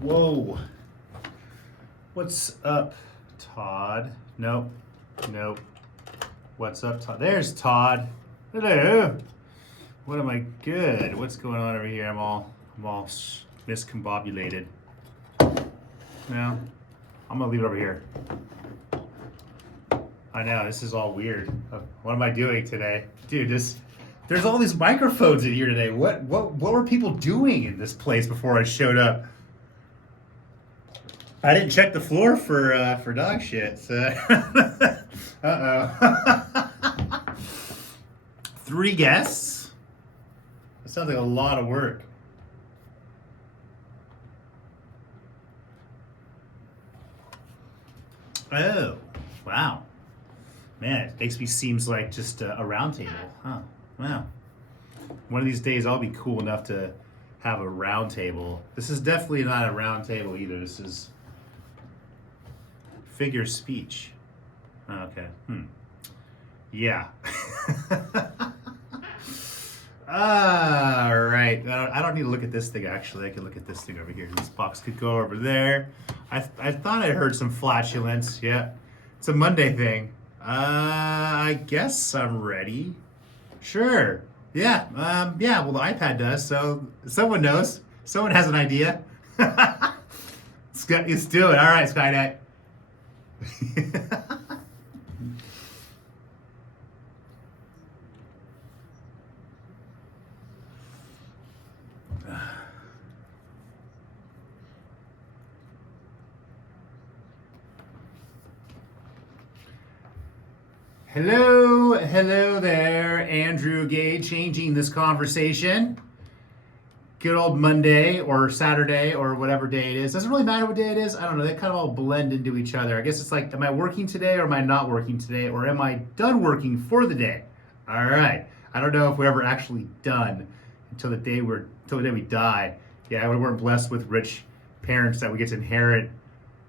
Whoa. What's up, Todd? Nope. Nope. What's up, Todd? There's Todd. Hello. What am I good? What's going on over here? I'm all miscombobulated. No. I'm gonna leave it over here. I know, this is all weird. What am I doing today? Dude, there's all these microphones in here today. What were people doing in this place before I showed up? I didn't check the floor for dog shit. So. Uh-oh. 3 guests? That sounds like a lot of work. Oh, wow. Man, it makes me seems like just a round table. Huh. Wow. One of these days I'll be cool enough to have a round table. This is definitely not a round table either. This is figure speech. Okay. Yeah. All right. I don't need to look at this thing, actually. I can look at this thing over here. This box could go over there. I thought I heard some flatulence. Yeah. It's a Monday thing. I guess I'm ready. Sure. Yeah. Yeah, well, the iPad does, so someone knows. Someone has an idea. Let's do it. All right, Skynet. Hello there, Andrew Gay, changing this conversation. Good old Monday or Saturday or whatever day it is. Doesn't really matter what day it is. I don't know. They kind of all blend into each other. I guess it's like, am I working today or am I not working today? Or am I done working for the day? All right. I don't know if we're ever actually done until the day we die. Yeah, we weren't blessed with rich parents that we get to inherit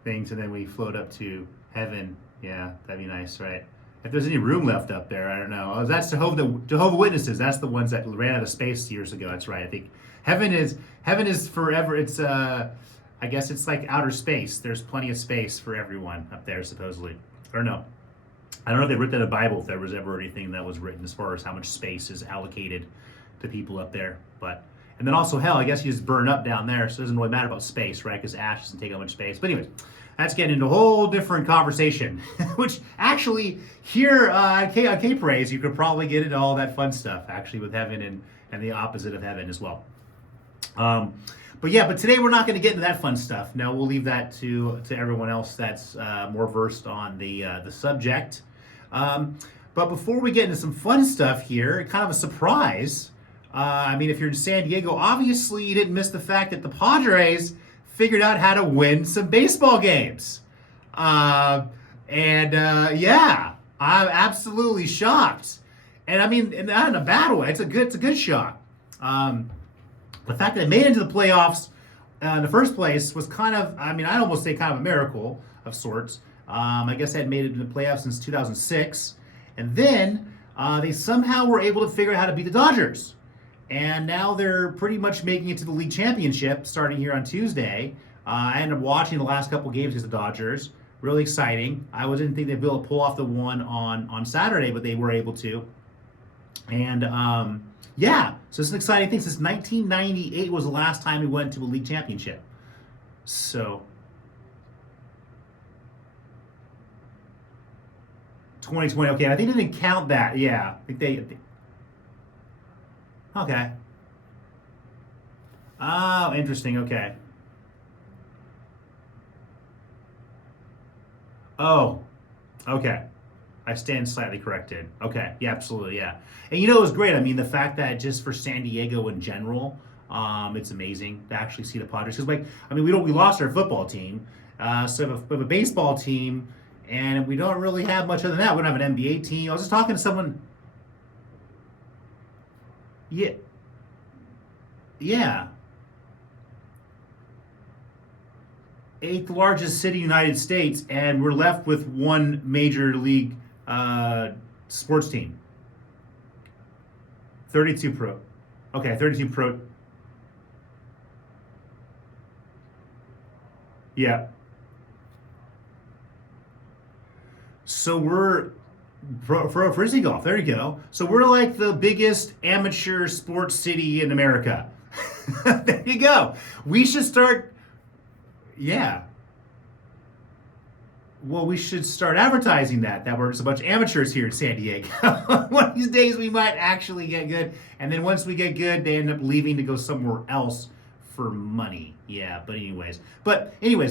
things and then we float up to heaven. Yeah, that'd be nice, right? If there's any room left up there, I don't know. Oh, that's Jehovah Witnesses. That's the ones that ran out of space years ago. That's right. I think heaven is forever. It's I guess it's like outer space. There's plenty of space for everyone up there, supposedly. I don't know. I don't know if they wrote that in the Bible, if there was ever anything that was written as far as how much space is allocated to people up there. And then also hell, I guess you just burn up down there, so it doesn't really matter about space, right? Because ash doesn't take up much space. But anyways, that's getting into a whole different conversation, which actually here on K-Praise, you could probably get into all that fun stuff, actually, with heaven and the opposite of heaven as well. But today we're not going to get into that fun stuff. No, we'll leave that to everyone else that's more versed on the subject. But before we get into some fun stuff here, kind of a surprise. If you're in San Diego, obviously you didn't miss the fact that the Padres figured out how to win some baseball games. Yeah, I'm absolutely shocked. And not in a bad way. It's a good shock. The fact that they made it into the playoffs in the first place was kind of, I'd almost say kind of a miracle of sorts. I guess they had made it into the playoffs since 2006. And then they somehow were able to figure out how to beat the Dodgers. And now they're pretty much making it to the league championship starting here on Tuesday. I ended up watching the last couple games against the Dodgers. Really exciting. I didn't think they'd be able to pull off the one on Saturday, but they were able to. And so it's an exciting thing. Since 1998 was the last time we went to a league championship. So 2020, okay, I think they didn't count that. Yeah, I think okay. Oh, interesting. Okay. Oh, okay. I stand slightly corrected. Okay. Yeah, absolutely. Yeah. And it was great. The fact that just for San Diego in general, it's amazing to actually see the Padres. Because, we lost our football team. So we have a baseball team, and we don't really have much other than that. We don't have an NBA team. I was just talking to someone. Yeah. Yeah. 8th largest city in the United States, and we're left with one major league sports team. 32 Pro. Okay, 32 Pro. Yeah. So we're pro frisbee golf. There you go. So we're like the biggest amateur sports city in America. There you go. We should start. Yeah. Well, we should start advertising that we're just a bunch of amateurs here in San Diego. One of these days we might actually get good, and then once we get good, they end up leaving to go somewhere else for money. Yeah, but anyways,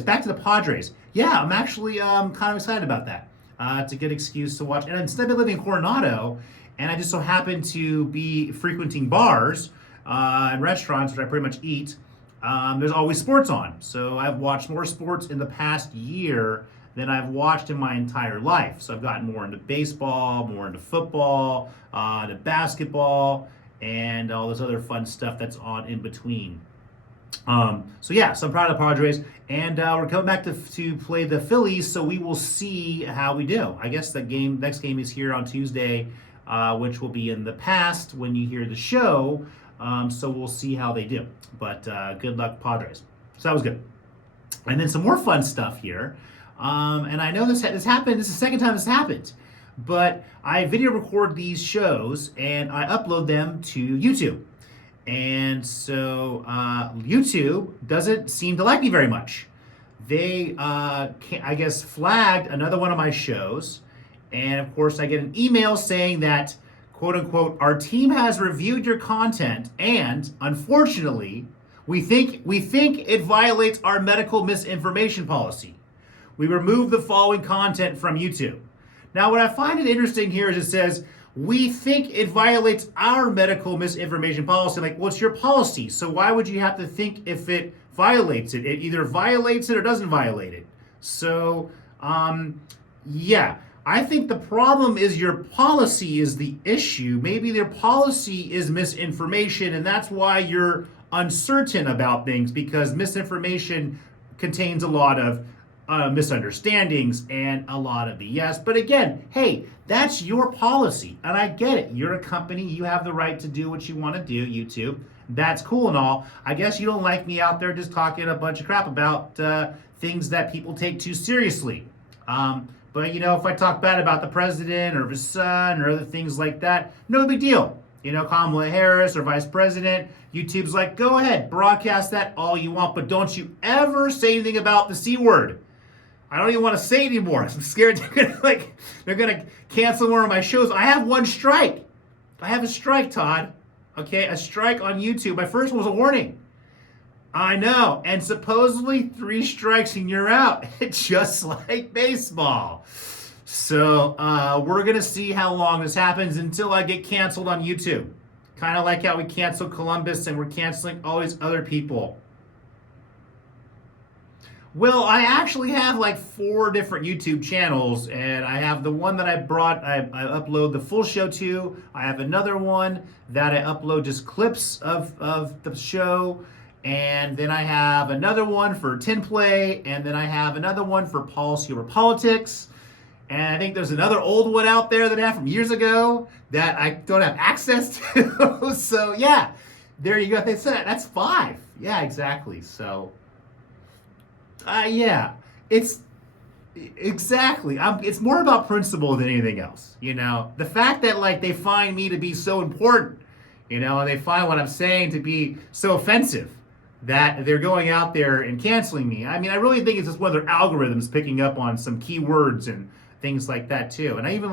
back to the Padres. Yeah, I'm actually kind of excited about that. It's a good excuse to watch. And instead of living in Coronado, and I just so happen to be frequenting bars and restaurants, which I pretty much eat, there's always sports on. So I've watched more sports in the past year than I've watched in my entire life. So I've gotten more into baseball, more into football, into basketball, and all this other fun stuff that's on in between. So I'm proud of the Padres, and we're coming back to play the Phillies. So we will see how we do. I guess the next game is here on Tuesday, which will be in the past when you hear the show. So we'll see how they do. But good luck, Padres. So that was good. And then some more fun stuff here. And I know this happened. This is the second time this happened. But I video record these shows and I upload them to YouTube. And so YouTube doesn't seem to like me very much. They, I guess, flagged another one of my shows. And of course, I get an email saying that, quote unquote, our team has reviewed your content and, unfortunately, we think it violates our medical misinformation policy. We remove the following content from YouTube. Now, what I find it interesting here is it says, we think it violates our medical misinformation policy. Like, well, it's your policy. So why would you have to think if it violates it? It either violates it or doesn't violate it. So, yeah. I think the problem is your policy is the issue. Maybe their policy is misinformation, and that's why you're uncertain about things, because misinformation contains a lot of misunderstandings and a lot of BS. But again, hey, that's your policy, and I get it. You're a company. You have the right to do what you want to do, YouTube. That's cool and all. I guess you don't like me out there just talking a bunch of crap about things that people take too seriously. But, if I talk bad about the president or his son or other things like that, no big deal. Kamala Harris or vice president, YouTube's like, go ahead, broadcast that all you want, but don't you ever say anything about the C word. I don't even want to say it anymore. I'm scared they're gonna cancel one of my shows. I have one strike. I have a strike, Todd. Okay, a strike on YouTube. My first one was a warning. I know, and supposedly 3 strikes and you're out, just like baseball. So we're gonna see how long this happens until I get canceled on YouTube. Kind of like how we canceled Columbus and we're canceling all these other people. Well, I actually have like 4 different YouTube channels, and I have the one that I upload the full show to. I have another one that I upload just clips of the show. And then I have another one for Tin Play, and then I have another one for Policy Over Politics. And I think there's another old one out there that I have from years ago that I don't have access to. So yeah, there you go. They said that's 5. Yeah, exactly. So yeah, it's exactly. It's more about principle than anything else. The fact that they find me to be so important, and they find what I'm saying to be so offensive, that they're going out there and canceling me. I mean, I really think it's just one of their algorithms picking up on some keywords and things like that too. And I even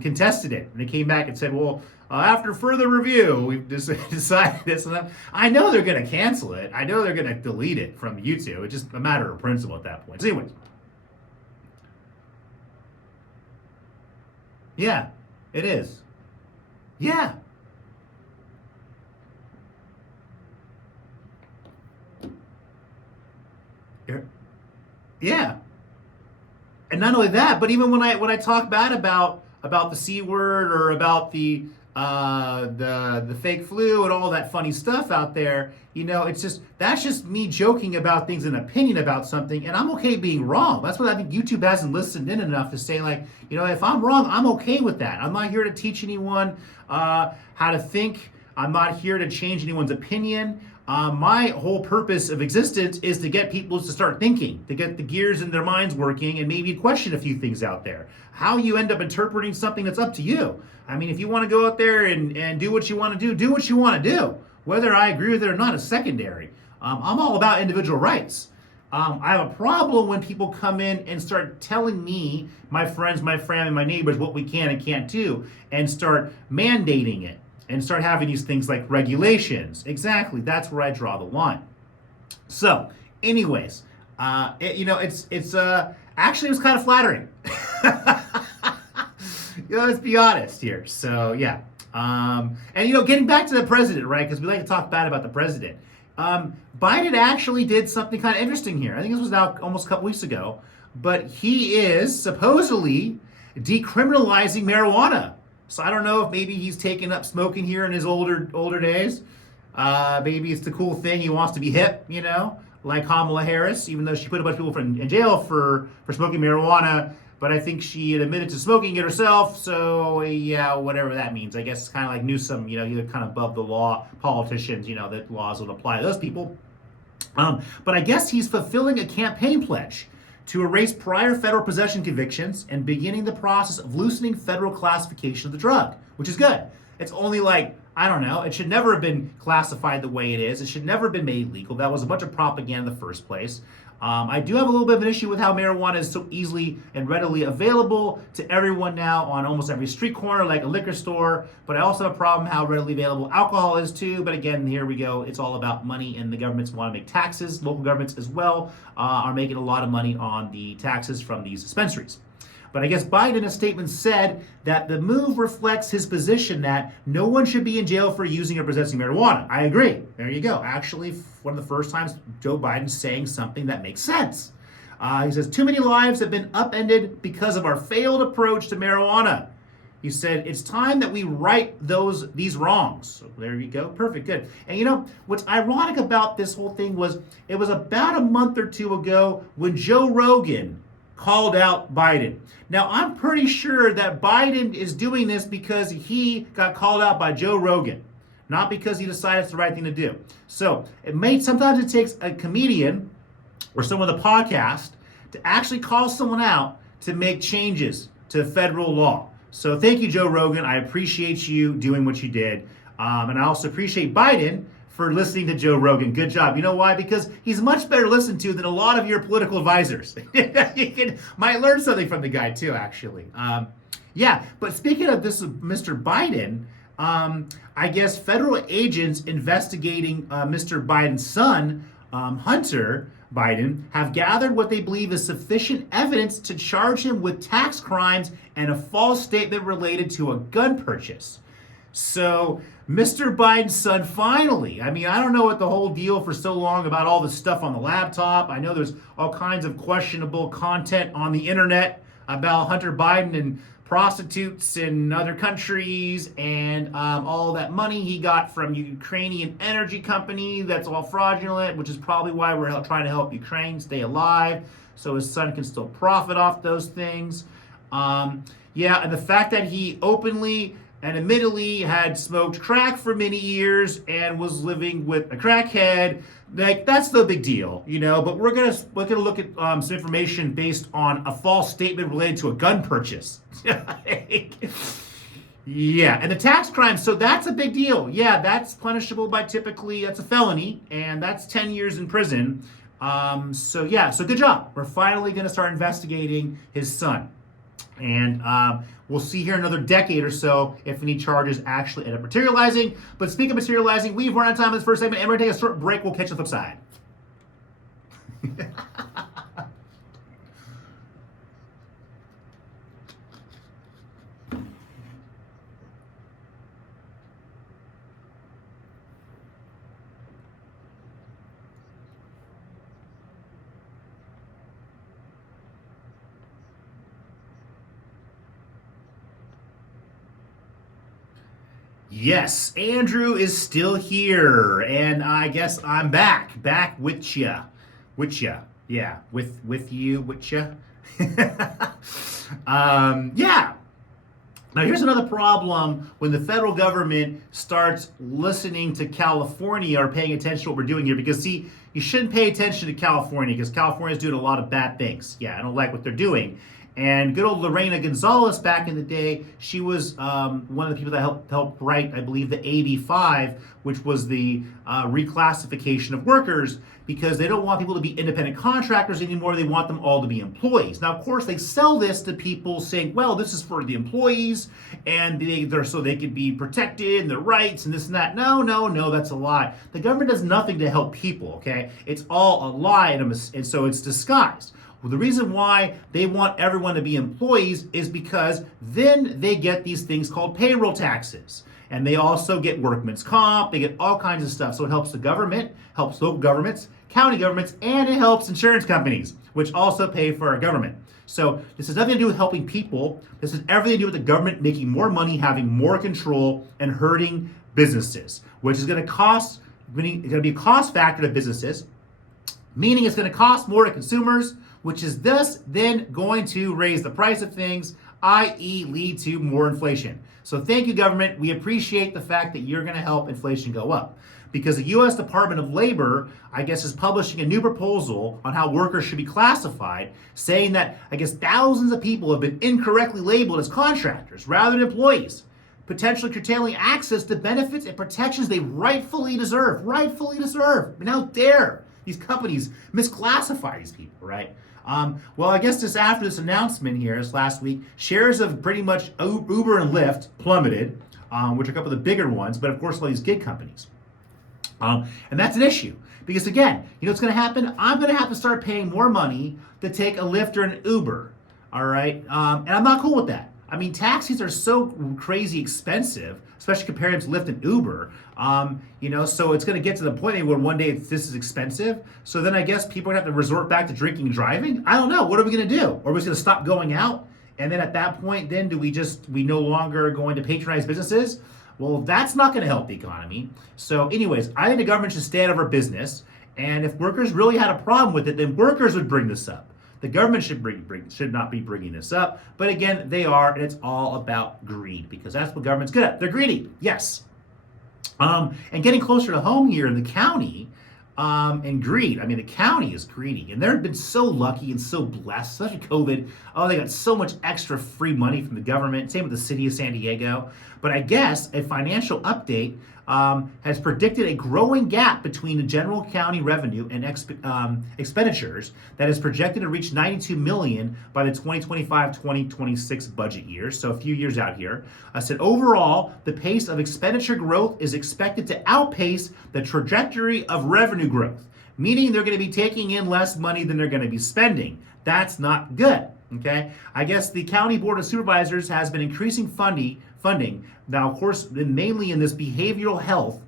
contested it, and they came back and said, well, after further review, we've decided this. And I know they're going to cancel it. I know they're going to delete it from YouTube. It's just a matter of principle at that point. So anyways. Yeah, it is. Yeah. Yeah. And not only that, but even when I talk bad about the C word or about the the fake flu and all that funny stuff out there. It's just that's just me joking about things, an opinion about something, and I'm okay being wrong. That's what I think YouTube hasn't listened in enough to say, like, if I'm wrong, I'm okay with that. I'm not here to teach anyone how to think. I'm not here to change anyone's opinion. My whole purpose of existence is to get people to start thinking, to get the gears in their minds working, and maybe question a few things out there. How you end up interpreting something, that's up to you. I mean, if you want to go out there and do what you want to do what you want to do. Whether I agree with it or not is secondary. I'm all about individual rights. I have a problem when people come in and start telling me, my friends, my family, my neighbors, what we can and can't do, and start mandating it, and start having these things like regulations. Exactly, that's where I draw the line. So, anyways, it's actually, it was kind of flattering. Let's be honest here. So yeah, and getting back to the president, right? Because we like to talk bad about the president. Biden actually did something kind of interesting here. I think this was now almost a couple weeks ago, but he is supposedly decriminalizing marijuana. So I don't know if maybe he's taken up smoking here in his older days. Maybe it's the cool thing. He wants to be hip, like Kamala Harris, even though she put a bunch of people in jail for smoking marijuana. But I think she had admitted to smoking it herself. So yeah, whatever that means. I guess it's kind of like Newsom, you're kind of above the law. Politicians, that laws would apply to those people. But I guess he's fulfilling a campaign pledge to erase prior federal possession convictions and beginning the process of loosening federal classification of the drug, which is good. It's only like, I don't know, it should never have been classified the way it is. It should never have been made legal. That was a bunch of propaganda in the first place. I do have a little bit of an issue with how marijuana is so easily and readily available to everyone now on almost every street corner, like a liquor store. But I also have a problem how readily available alcohol is too. But again, here we go. It's all about money, and the governments want to make taxes. Local governments as well are making a lot of money on the taxes from these dispensaries. But I guess Biden, in a statement, said that the move reflects his position that no one should be in jail for using or possessing marijuana. I agree. There you go. Actually, one of the first times Joe Biden's saying something that makes sense. He says, too many lives have been upended because of our failed approach to marijuana. He said, it's time that we right these wrongs. So there you go. Perfect. Good. And what's ironic about this whole thing was it was about a month or two ago when Joe Rogan called out Biden. Now, I'm pretty sure that Biden is doing this because he got called out by Joe Rogan, not because he decided it's the right thing to do. So sometimes it takes a comedian or someone with a podcast to actually call someone out to make changes to federal law. So thank you, Joe Rogan. I appreciate you doing what you did. And I also appreciate Biden for listening to Joe Rogan. Good job. You know why? Because he's much better listened to than a lot of your political advisors. You might learn something from the guy too, actually. Yeah, but speaking of this, Mr. Biden, I guess federal agents investigating Mr. Biden's son, Hunter Biden, have gathered what they believe is sufficient evidence to charge him with tax crimes and a false statement related to a gun purchase. So Mr. Biden's son finally, I don't know what the whole deal for so long about all the stuff on the laptop. I know there's all kinds of questionable content on the internet about Hunter Biden and prostitutes in other countries and all that money he got from Ukrainian energy company that's all fraudulent, which is probably why we're trying to help Ukraine stay alive so his son can still profit off those things. And the fact that he openly and admittedly had smoked crack for many years and was living with a crackhead, like, that's no big deal, but we're gonna look at some information based on a false statement related to a gun purchase. Yeah, and the tax crime, so that's a big deal. Yeah, that's punishable by that's a felony, and that's 10 years in prison. So good job. We're finally gonna start investigating his son. And we'll see here in another decade or so if any charges actually end up materializing. But speaking of materializing, we've run out of time in this first segment, and we're going to take a short break. We'll catch you on the flip side. Yes, Andrew is still here, and I guess I'm back with ya, yeah, with you, with ya. Yeah. Now here's another problem when the federal government starts listening to California or paying attention to what we're doing here. Because see, you shouldn't pay attention to California because California is doing a lot of bad things. Yeah, I don't like what they're doing. And good old Lorena Gonzalez back in the day, she was one of the people that helped write, I believe, the AB5, which was the reclassification of workers, because they don't want people to be independent contractors anymore. They want them all to be employees. Now, of course, they sell this to people saying, well, this is for the employees, and they're so they can be protected and their rights and this and that. No, no, no, that's a lie. The government does nothing to help people, okay? It's all a lie, and so it's disguised. Well, the reason why they want everyone to be employees is because then they get these things called payroll taxes. And they also get workman's comp, they get all kinds of stuff. So it helps the government, helps local governments, county governments, and it helps insurance companies, which also pay for our government. So this has nothing to do with helping people. This has everything to do with the government making more money, having more control, and hurting businesses, which is going to be a cost factor to businesses, meaning it's going to cost more to consumers, which is thus then going to raise the price of things, i.e. lead to more inflation. So thank you, government. We appreciate the fact that you're going to help inflation go up. Because the U.S. Department of Labor, I guess, is publishing a new proposal on how workers should be classified, saying that, I guess, thousands of people have been incorrectly labeled as contractors rather than employees, potentially curtailing access to benefits and protections they rightfully deserve. Rightfully deserve. I mean, how dare these companies misclassify these people, right? Well, I guess just after this announcement here, this last week, shares of pretty much Uber and Lyft plummeted, which are a couple of the bigger ones, but of course all these gig companies. And that's an issue because again, you know what's going to happen? I'm going to have to start paying more money to take a Lyft or an Uber, all right? And I'm not cool with that. I mean, taxis are so crazy expensive, especially comparing to Lyft and Uber. So it's going to get to the point where one day this is expensive. So then I guess people are going to have to resort back to drinking and driving. I don't know. What are we going to do? Are we just going to stop going out? And then at that point, then do we no longer going to patronize businesses? Well, that's not going to help the economy. So anyways, I think the government should stay out of our business. And if workers really had a problem with it, then workers would bring this up. The government should not be bringing this up, but again, they are, and it's all about greed because that's what government's good at. They're greedy, yes. And getting closer to home here in the county, and greed. I mean, the county is greedy, and they've been so lucky and so blessed, especially COVID. Oh, they got so much extra free money from the government. Same with the city of San Diego. But I guess a financial update has predicted a growing gap between the general county revenue and expenditures that is projected to reach $92 million by the 2025-2026 budget year, so a few years out here. I said overall, the pace of expenditure growth is expected to outpace the trajectory of revenue growth, meaning they're going to be taking in less money than they're going to be spending. That's not good. Okay, I guess the County Board of Supervisors has been increasing funding. Now, of course, mainly in this behavioral health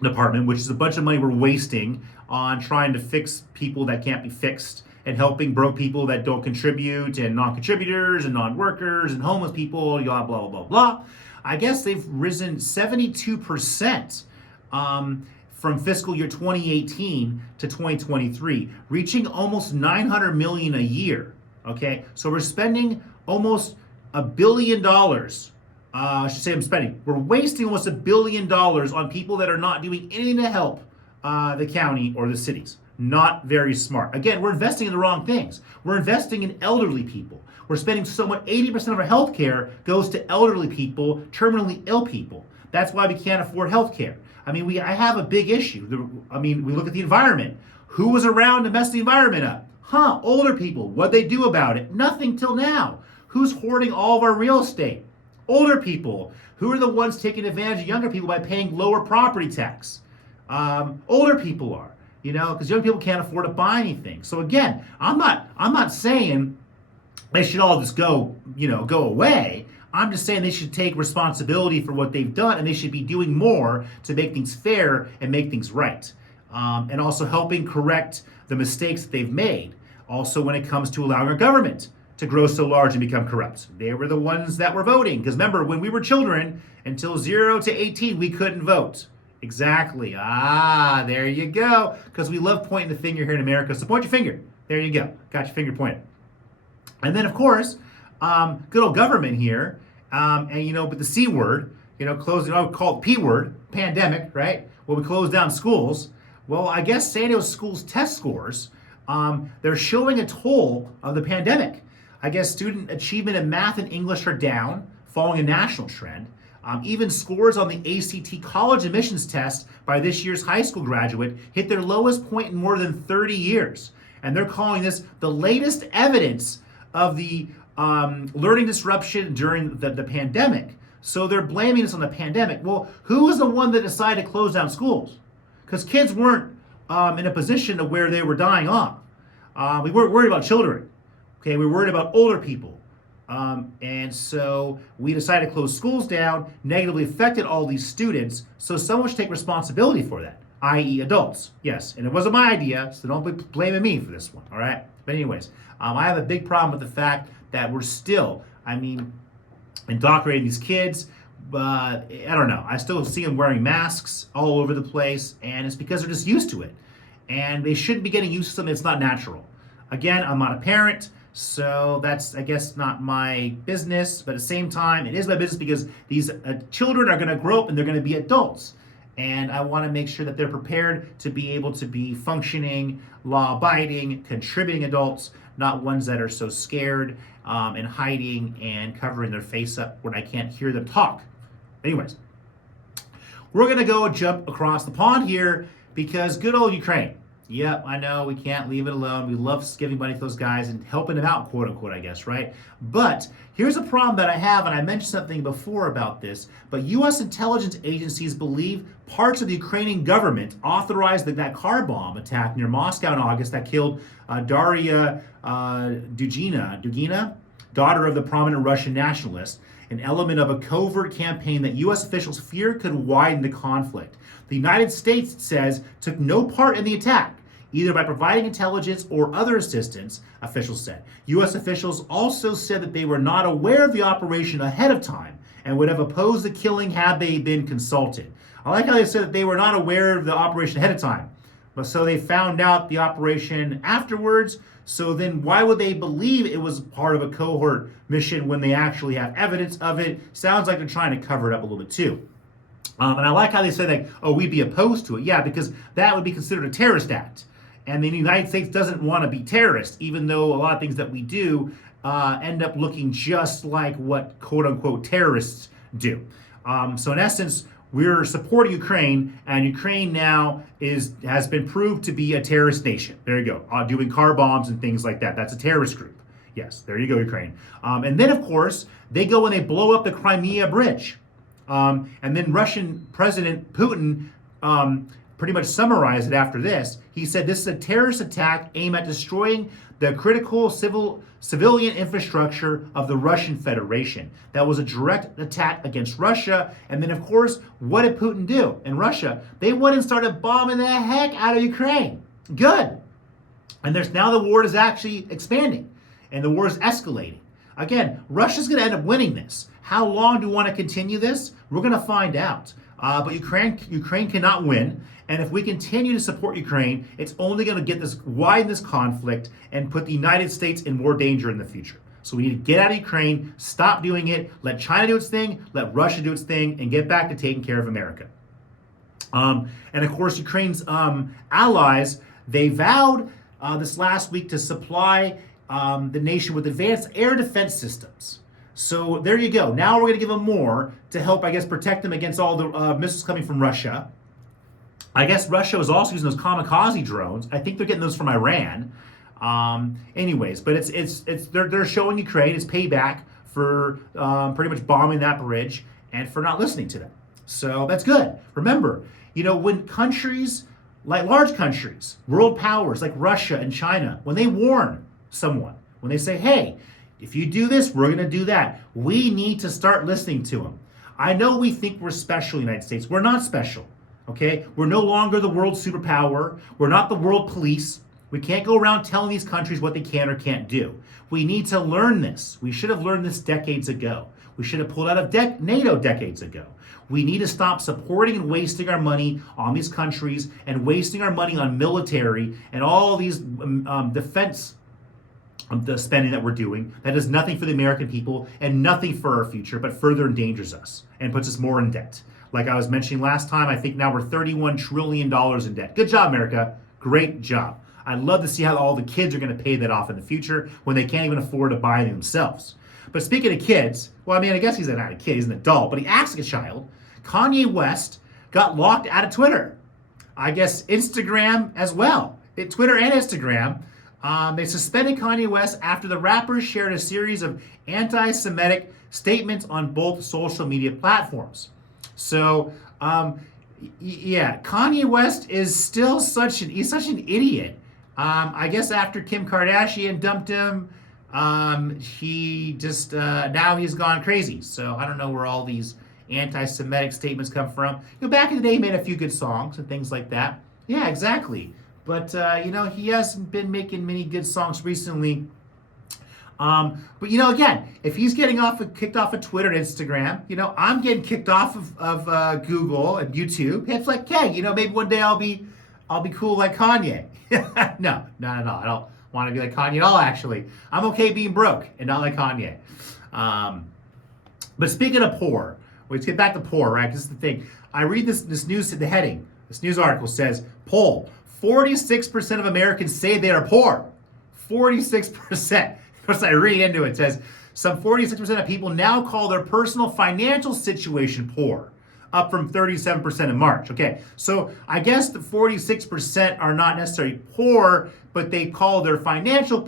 department, which is a bunch of money we're wasting on trying to fix people that can't be fixed and helping broke people that don't contribute and non-contributors and non-workers and homeless people, blah, blah, blah, blah. I guess they've risen 72% from fiscal year 2018 to 2023, reaching almost $900 million a year. Okay, so we're spending almost $1 billion. We're wasting almost $1 billion on people that are not doing anything to help the county or the cities. Not very smart. Again, we're investing in the wrong things. We're investing in elderly people. We're spending so much, 80% of our health care goes to elderly people, terminally ill people. That's why we can't afford health care. I mean, I have a big issue. We look at the environment. Who was around to mess the environment up? Older people. What'd they do about it? Nothing till now. Who's hoarding all of our real estate? Older people. Who are the ones taking advantage of younger people by paying lower property tax? Older people are, because young people can't afford to buy anything. So again, I'm not saying they should all just go away. I'm just saying they should take responsibility for what they've done, and they should be doing more to make things fair and make things right. And also helping correct the mistakes that they've made. Also when it comes to allowing our government to grow so large and become corrupt. They were the ones that were voting. Because remember, when we were children, until 0 to 18, we couldn't vote. Exactly. There you go. Because we love pointing the finger here in America. So point your finger. There you go. Got your finger pointed. And then, of course, good old government here. But the C word, closing, called P word, pandemic, right? Well, we closed down schools. Well, I guess San Diego schools' test scores, they're showing a toll of the pandemic. I guess student achievement in math and English are down, following a national trend. Even scores on the ACT college admissions test by this year's high school graduate hit their lowest point in more than 30 years. And they're calling this the latest evidence of the learning disruption during the pandemic. So they're blaming us on the pandemic. Well, who was the one that decided to close down schools? Because kids weren't in a position to where they were dying off. We weren't worried about children. Okay, we were worried about older people. And so we decided to close schools down, negatively affected all these students. So someone should take responsibility for that, i.e. adults. Yes, and it wasn't my idea, so don't be blaming me for this one, all right? But anyways, I have a big problem with the fact that we're still, indoctrinating these kids. But I don't know. I still see them wearing masks all over the place, and it's because they're just used to it. And they shouldn't be getting used to something that's not natural. Again, I'm not a parent, so that's, I guess, not my business. But at the same time, it is my business because these children are going to grow up and they're going to be adults. And I want to make sure that they're prepared to be able to be functioning, law-abiding, contributing adults, not ones that are so scared and hiding and covering their face up when I can't hear them talk. Anyways, we're going to go jump across the pond here because good old Ukraine. Yep, I know we can't leave it alone. We love giving money to those guys and helping them out, quote unquote, I guess, right? But here's a problem that I have, and I mentioned something before about this, but U.S. intelligence agencies believe parts of the Ukrainian government authorized that car bomb attack near Moscow in August that killed Daria Dugina, daughter of the prominent Russian nationalist, an element of a covert campaign that U.S. officials fear could widen the conflict. The United States, it says, took no part in the attack, either by providing intelligence or other assistance, officials said. U.S. officials also said that they were not aware of the operation ahead of time and would have opposed the killing had they been consulted. I like how they said that they were not aware of the operation ahead of time, but so they found out the operation afterwards. So then why would they believe it was part of a cohort mission when they actually have evidence of it? Sounds like they're trying to cover it up a little bit too. And I like how they say we'd be opposed to it. Yeah, because that would be considered a terrorist act. And the United States doesn't want to be terrorist, even though a lot of things that we do end up looking just like what quote unquote terrorists do. So in essence, we're supporting Ukraine, and Ukraine now has been proved to be a terrorist nation. There you go, doing car bombs and things like that. That's a terrorist group. Yes, there you go, Ukraine. And then, of course, they go and they blow up the Crimea Bridge. And then Russian President Putin pretty much summarized it after this. He said this is a terrorist attack aimed at destroying the critical civilian infrastructure of the Russian Federation. That was a direct attack against Russia. And then, of course, what did Putin do in Russia? They went and started bombing the heck out of Ukraine. Good. And now the war is actually expanding, and the war is escalating. Again, Russia's going to end up winning this. How long do we want to continue this? We're going to find out. But Ukraine cannot win. And if we continue to support Ukraine, it's only going to widen this conflict and put the United States in more danger in the future. So we need to get out of Ukraine, stop doing it, let China do its thing, let Russia do its thing, and get back to taking care of America. And of course, Ukraine's allies, they vowed this last week to supply the nation with advanced air defense systems. So there you go. Now we're going to give them more to help, I guess, protect them against all the missiles coming from Russia. I guess Russia was also using those kamikaze drones. I think they're getting those from Iran. Anyways, but they're showing Ukraine it's payback for pretty much bombing that bridge and for not listening to them. So that's good. Remember, when countries, like large countries, world powers like Russia and China, when they warn someone, when they say, hey, if you do this, we're going to do that, we need to start listening to them. I know we think we're special in the United States. We're not special, okay? We're no longer the world superpower. We're not the world police. We can't go around telling these countries what they can or can't do. We need to learn this. We should have learned this decades ago. We should have pulled out of NATO decades ago. We need to stop supporting and wasting our money on these countries and wasting our money on military and all these defense the spending that we're doing. That does nothing for the American people and nothing for our future, but further endangers us and puts us more in debt. Like I was mentioning last time, I think now we're $31 trillion in debt. Good job, America. Great job. I'd love to see how all the kids are going to pay that off in the future when they can't even afford to buy them themselves. But speaking of kids, well, I mean, I guess he's not a kid, he's an adult, but he acts like a child. Kanye West got locked out of Twitter. I guess Instagram as well. Twitter and Instagram. They suspended Kanye West after the rapper shared a series of anti-Semitic statements on both social media platforms. So, yeah, Kanye West is still such an idiot. I guess after Kim Kardashian dumped him, he just now he's gone crazy. So I don't know where all these anti-Semitic statements come from. Back in the day, he made a few good songs and things like that. Yeah, exactly. But he hasn't been making many good songs recently. But again, if he's getting kicked off of Twitter and Instagram, I'm getting kicked off of Google and YouTube. It's like, hey, maybe one day I'll be cool like Kanye. No, not at all. I don't want to be like Kanye at all. Actually, I'm okay being broke and not like Kanye. But speaking of poor, let's get back to poor, right? This is the thing. I read this news. The heading. This news article says, poll: 46% of Americans say they are poor. 46%. As I read into it, it says some 46% of people now call their personal financial situation poor, up from 37% in March. Okay, so I guess the 46% are not necessarily poor, but they call their financial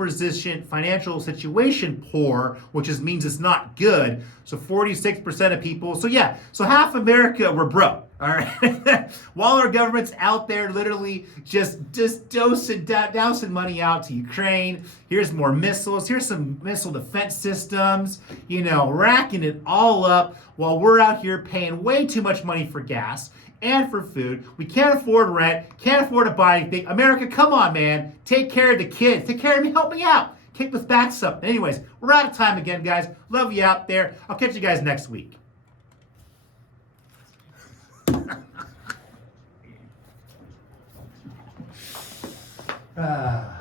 situation poor, which means it's not good. So 46% of people, so half America were broke. All right, while our government's out there literally just dousing money out to Ukraine. Here's more missiles. Here's some missile defense systems. Racking it all up while we're out here paying way too much money for gas and for food. We can't afford rent. Can't afford to buy anything. America, come on, man. Take care of the kids. Take care of me. Help me out. Kick this back up. Anyways, we're out of time again, guys. Love you out there. I'll catch you guys next week. Ah.